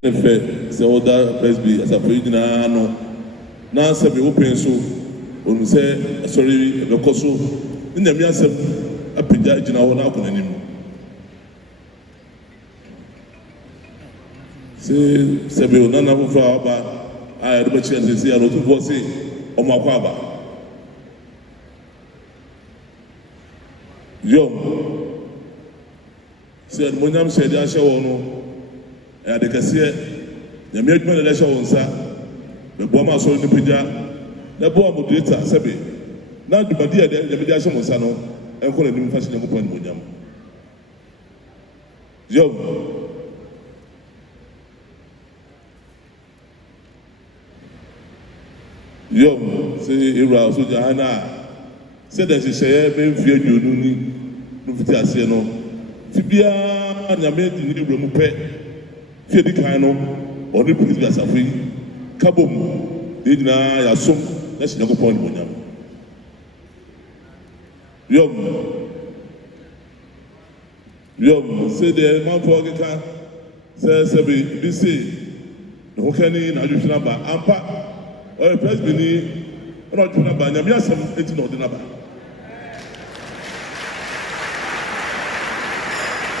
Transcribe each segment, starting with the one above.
If the Presby as a Pridina, now seven open so, when we say, sorry, the Coso, in the Miasem, a pediatric now on him. Say, Sabu, none of our I had a chance to see a Otumfuo say, on my father. Yom said, Munam said, I shall know. And the Cassia, the milkman that I shall answer, the Boma sold the Pija, the Boma Dita, Sabi. Now the Badia, the Mediation was Sano, and call him fashion upon Munam. Yom. Yom, say, Ira, so Jahana, said that she said, "Ben fear you, no Fitiasiano, Tibia, and Yamed in the room, fear the Kano, or the police as a free, Kabum, did not assume that's no point with them. Yom, say the Mount Fogaka, says, be say, no canny, and I use number, Ampa. Or a Presby, not to number, and I'm just something of the number.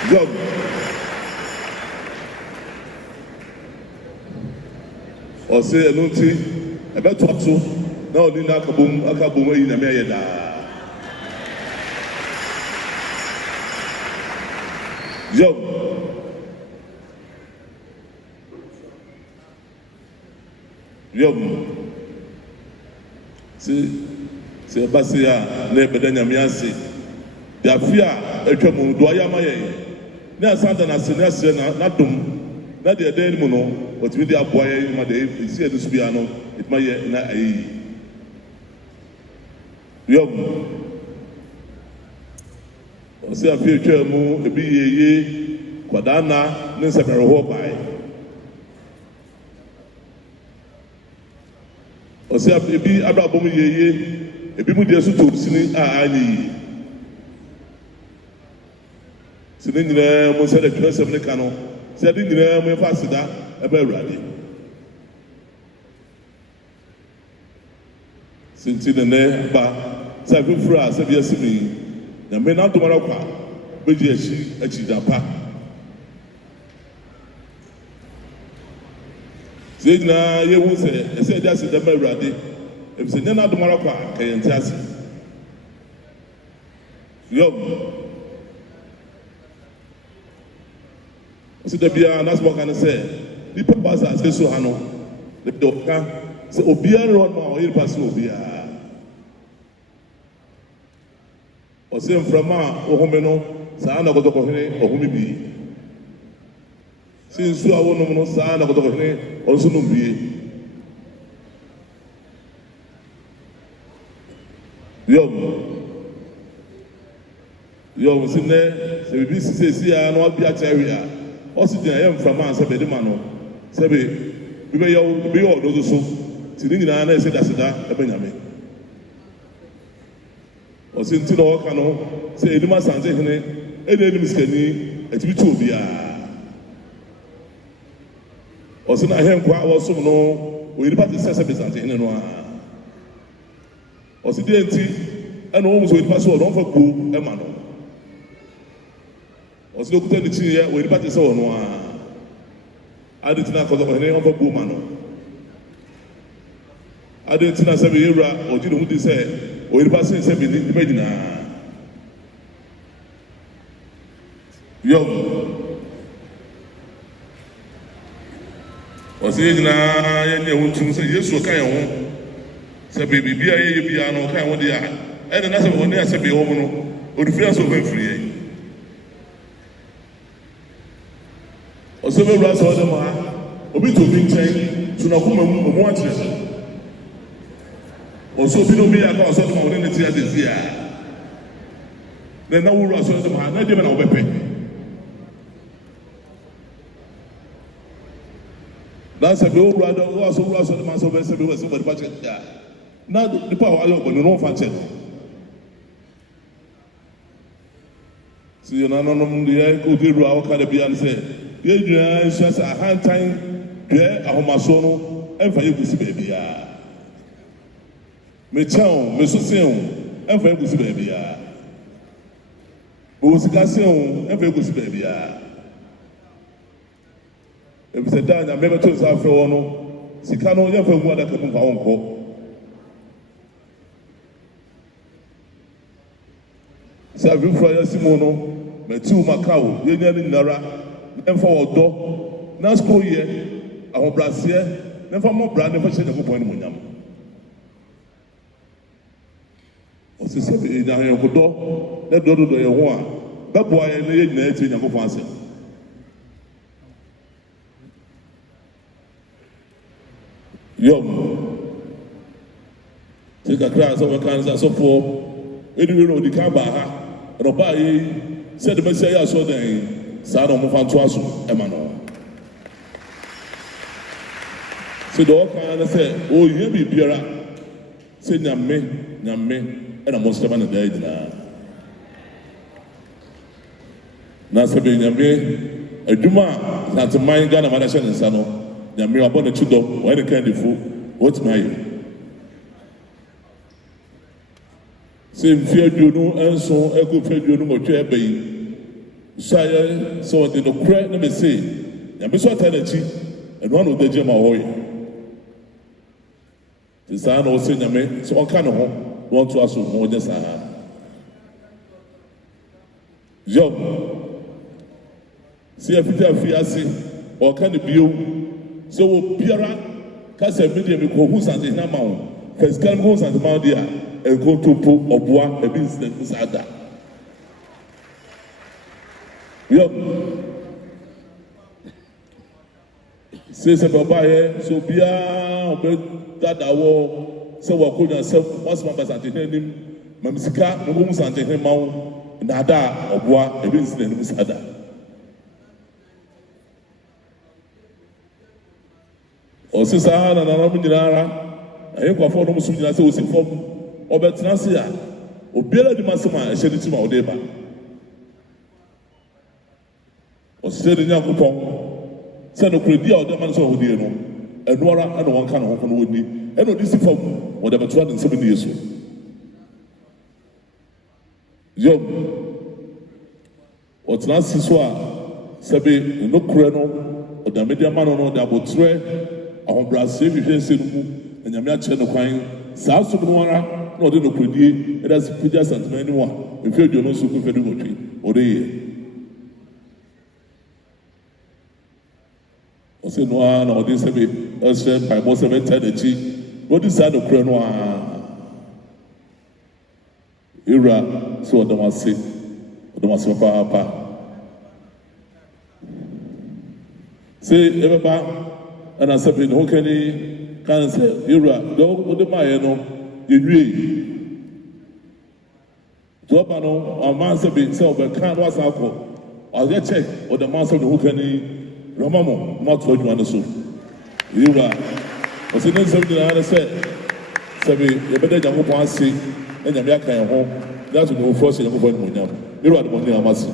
Job. Or say a noty, a better talk to, now only Nakaboom in America. Job. Yom. Se basia ne bedanya miase da fia atwamu do ayamaye na sanda na senase na dum na de den mu no otimi de aboye ma de isi edu su bia no itmaye na ayi yom o se afia atwamu ebi yeye kwadana ne nsabere ho bai o se ebi ababom yeye ebi mu de so to sini a anyi sini nyina mo se de twesem ne ka no se de nyina mo fa sida e ba awurade sinti ne ba sa fufura se bia simi na me na tomara kwa beji achi da pa se nyina ye hu se se de ase da ba awurade if se na domara kwa kayenti ase yom se de bia nas mo kan se di papa sa se so ha no de doka se obia ro no o yiri pass obia o se mframa o home no sa na godoko hene o home bi sin su awo no sa na godoko hene o so no bi Yom sinne se bibi sisi ya no abia cherry o si din ayem from man se be de ma no se be bibe yo bi o do so ti ni nyina na se da e be nyame o si nti no ka no se eduma sanze hene e de enim skani atibi tu obia o si na hen kwa wo so no o yiri pa ti se be sanze hene no a o si de nti e no wo so yiri pa so o don fa ku e ma no o si okuta ni chi ya o yiri pa ti se wo no a ade ti na ko so hene on fa ku ma no ade ti na se be yira o ji no di se o yiri pa se be ni medina yo o si na ye ne hu tun se Yesu ka ye ho se be bibia ye bia no ka ye ho dia e na se woni ase be ho no o di fia so be free ye o se be ra so de ma obi to bi nchen tuna kuma mu akyere o so bi no bi aka o so de ma woni ne ti ade zia na wo ra so de ma na de na wo bepe na se be wo ra do wo so de ma so be se be wo so be pa che ya na de pa wa yo bo no fa che si na no no ndi ai ko di ru a o ka de bi an se ye dua nsa sa han time Dwe ahomaso no emfa yegusi baby ya. Me chao me sosen emfa yegusi baby ya. Bo sikasen emfa yegusi baby ya. Ebi se da nya me beto sa afre wo no sika no yemfa gu adaka mu fa wonko. Sa vi fra ya simono metu makao yenya ni nara emfa wodo na school ye ahobrase nemfa mo bra ne fa hye Nyankopɔn ne monyam o se se be nya Nyankopɔn ne do ye ho a beboa ye ne ye nyina eti Nyankopɔn ase yom se kakra so we kan so po edure no di kan ba ha no ba yi se de mesia ya so den sa no mo fa to aso e ma no se do kan say o ye bi biara se nyame e na mo sema na dai dina na se be nyame adwuma na te man ga na ma da hye nsa no nyame abo na chido o ne kan difu what my se mfie aduonu enso eko mfie aduonu mo twa ebe yi saye so de no kra na be say nyame so ata na chi eno na odaje ma ho yi sa na o se nyame so on ka no ho won to aso mo je sa yo se afita afiase o ka ne bio so wo biara ka se media me ko hu sante na ma wo first kan ko sante ma dia e ko topo oboa e bi incident sada yo se baba ye so bia obe dadawo se wa ko nya se once ma basante nim mamsika mo ko sante he ma wo na da oboa e bi incident sada o se sa na na mu nyinara ayi kwafo no musu nyina se o se fom obetena se ya obiara di masema e hye ditima o de ba o se de Nyankopɔn se no kredi a o de man so o de no enuara ana won ka no ho no woni eno di si fom o de beto ade nsem ne Yesu yo o tena si so a sebe no kure no o da media man no da botre ahobrase bi hwe se no mu nyame a che no kwan saa so no ara na o de no kredi e da si pija santman ni wa e fi ojo no so ku fe do gotwi o de ye o se no a na o de se be ese Bible se be tell the chi o di sa no kure no a ira so o da wase pa se ebeba ana sabi no kani kan se ira do o de maye no yewie do ba no ama sabi se o be kan wa sa ko o ge check o de ma sabi no kani romamo ma to adwuma no so ira o se ne sabi na se sabi e be de Nyankopɔn ase e nyame aka ye ho that's the first Nyankopɔn mo nyam ira de mo ni amase